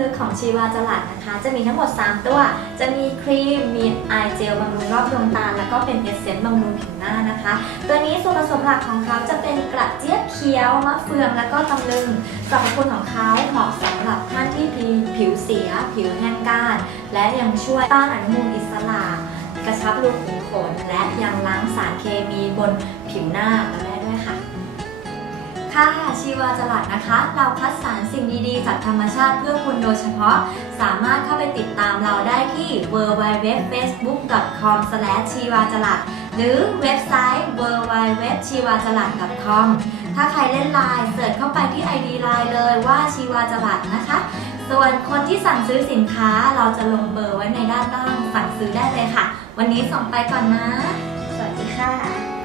ลึกของชีวาจลัดนะคะ จะมีทั้งหมด 3 ตัว จะมีครีม มีไอเจลบำรุงรอบดวงตา แล้วก็เป็นเอสเซนต์บำรุงผิวหน้านะคะ ตัวนี้ส่วนผสมหลักของเขาจะเป็นกระเจี๊ยบเขียวมะเฟืองแล้วก็ตำลึงสรรพคุณของเขาเหมาะสำหรับท่านที่ผิวเสีย ผิวแห้งก้าน และยังช่วยต้านอนุมูลอิสระ กระชับรูขุมขนและยังล้างสารเคมีบนผิวหน้า ค่ะ ชีวาจลัดนะคะ เราคัดสรรสิ่งดีๆ จากธรรมชาติเพื่อคุณโดยเฉพาะ สามารถเข้าไปติดตามเราได้ที่ www.facebook.com ชีวาจลัดหรือเว็บไซต์ www ชีวาจลัด .com ถ้าใครเล่นไลน์เสิร์ชเข้าไปที่ ID ไลน์เลยว่าชีวาจลัดนะคะ ส่วนคนที่สั่งซื้อสินค้าเราจะลงเบอร์ไว้ในด้านล่างสั่งซื้อได้เลยค่ะ วันนี้ส่งไปก่อนนะ สวัสดีค่ะ